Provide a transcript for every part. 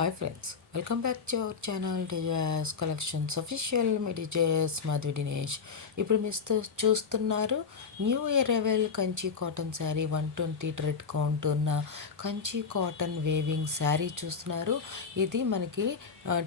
Hi friends, welcome back to our channel డిజాస్ collections official. మీ డిజాస్ మాధవి దినేష్. ఇప్పుడు మీరు చూస్తున్నారు new arrival Kanchi cotton sari 120 thread count ఉన్న కంచి కాటన్ వేవింగ్ శారీ చూస్తున్నారు. ఇది మనకి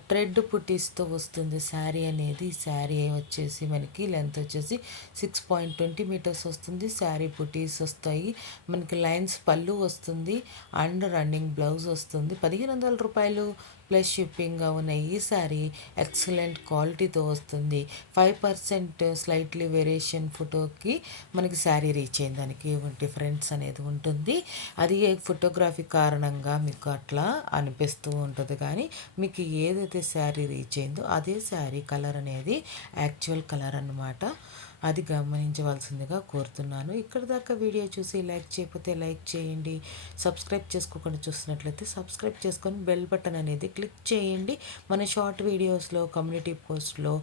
థ్రెడ్ పుట్టిస్తూ వస్తుంది శారీ అనేది. శారీ వచ్చేసి మనకి లెంత్ వచ్చేసి 6.20 మీటర్స్ వస్తుంది. శారీ పుట్టీస్ వస్తాయి, మనకి లైన్స్ పళ్ళు వస్తుంది అండ్ రన్నింగ్ బ్లౌజ్ వస్తుంది. 1500 రూపాయలు ప్లస్ షిప్పింగ్గా ఉన్న ఈ శారీ ఎక్సలెంట్ క్వాలిటీతో వస్తుంది. 5% స్లైట్లీ వేరియేషన్ ఫోటోకి మనకి శారీ రీచ్ అయింది, దానికి డిఫరెన్స్ అనేది ఉంటుంది. అది ఫోటోగ్రఫీ కారణంగా మీకు అట్లా అనిపిస్తూ ఉంటుంది, కానీ మీకు ఏదైతే శారీ రీచ్ అయిందో అదే శారీ కలర్ అనేది యాక్చువల్ కలర్ అన్నమాట. అది గమనించవలసిందిగా కోరుతున్నాను. ఇక్కడ దాకా వీడియో చూసి లైక్ చేయకపోతే లైక్ చేయండి. సబ్స్క్రైబ్ చేసుకోకుండా చూస్తున్నట్లయితే సబ్స్క్రైబ్ చేసుకొని బెల్ బటన్ అనేది క్లిక్ చేయండి. మన షార్ట్ వీడియోస్లో, కమ్యూనిటీ పోస్ట్లో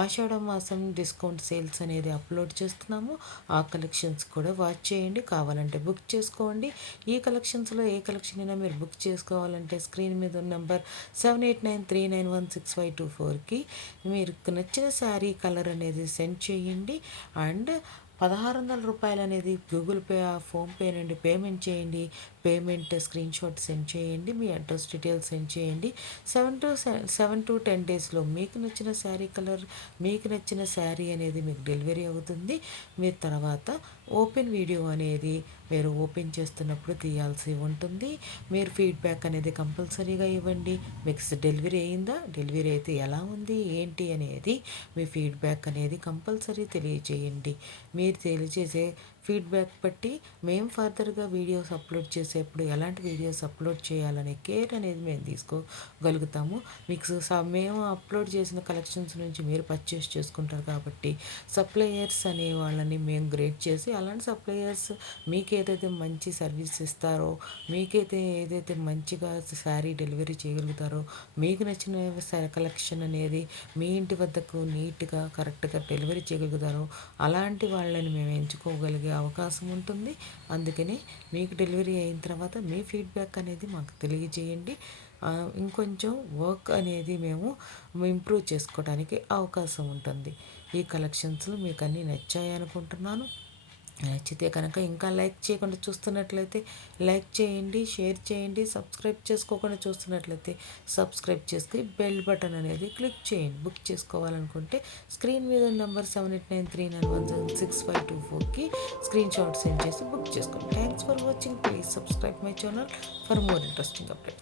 ఆషాఢ మాసం డిస్కౌంట్ సేల్స్ అనేది అప్లోడ్ చేస్తున్నాము. ఆ కలెక్షన్స్ కూడా వాచ్ చేయండి. కావాలంటే బుక్ చేసుకోండి. ఈ కలెక్షన్స్లో ఏ కలెక్షన్ అయినా మీరు బుక్ చేసుకోవాలంటే స్క్రీన్ మీద ఉన్న నెంబర్ 7893916524కి మీరు నచ్చిన శారీ కలర్ అనేది సెండ్ చేయండి. అండ్ 1600 రూపాయలు అనేది గూగుల్ పే, ఫోన్పే నుండి పేమెంట్ చేయండి. పేమెంట్ స్క్రీన్ షాట్ సెండ్ చేయండి, మీ అడ్రస్ డీటెయిల్స్ సెండ్ చేయండి. 7 to 10 డేస్లో మీకు నచ్చిన శారీ కలర్, మీకు నచ్చిన శారీ అనేది మీకు డెలివరీ అవుతుంది. మీరు తర్వాత ఓపెన్ వీడియో అనేది మీరు ఓపెన్ చేస్తున్నప్పుడు తీయాల్సి ఉంటుంది. మీరు ఫీడ్బ్యాక్ అనేది కంపల్సరీగా ఇవ్వండి. మీకు డెలివరీ అయిందా, డెలివరీ అయితే ఎలా ఉంది ఏంటి అనేది మీ ఫీడ్బ్యాక్ అనేది కంపల్సరీ తెలియజేయండి. మీరు తెలియజేసే ఫీడ్బ్యాక్ బట్టి మేము ఫర్దర్గా వీడియోస్ అప్లోడ్ చేసేప్పుడు ఎలాంటి వీడియోస్ అప్లోడ్ చేయాలనే కేర్ అనేది మేము తీసుకోగలుగుతాము. మీకు మేము అప్లోడ్ చేసిన కలెక్షన్స్ నుంచి మీరు పర్చేస్ చేసుకుంటారు కాబట్టి సప్లయర్స్ అనే వాళ్ళని మేము గ్రేడ్ చేసి, అలాంటి సప్లయర్స్ మీకు ఏదైతే మంచి సర్వీస్ ఇస్తారో, మీకైతే ఏదైతే మంచిగా శారీ డెలివరీ చేయగలుగుతారో, మీకు నచ్చిన కలెక్షన్ అనేది మీ ఇంటి వద్దకు నీట్గా కరెక్ట్గా డెలివరీ చేయగలుగుతారో అలాంటి వాళ్ళని మేము ఎంచుకోగలిగే అవకాశం ఉంటుంది. అందుకని మీకు డెలివరీ అయిన తర్వాత మీ ఫీడ్బ్యాక్ అనేది మాకు తెలియజేయండి. ఇంకొంచెం వర్క్ అనేది మేము ఇంప్రూవ్ చేసుకోవడానికి అవకాశం ఉంటుంది. ఈ కలెక్షన్స్లో మీకు అన్నీ నచ్చాయి అనుకుంటున్నాను. నచ్చితే కనుక ఇంకా లైక్ చేయకుండా చూస్తున్నట్లయితే లైక్ చేయండి, షేర్ చేయండి. సబ్స్క్రైబ్ చేసుకోకుండా చూస్తున్నట్లయితే సబ్స్క్రైబ్ చేసుకుని బెల్ బటన్ అనేది క్లిక్ చేయండి. బుక్ చేసుకోవాలనుకుంటే స్క్రీన్ మీద నెంబర్ 7893916524కి స్క్రీన్ షాట్ సెండ్ చేసి బుక్ చేసుకోండి. Thanks for watching. Please subscribe my channel for more interesting update.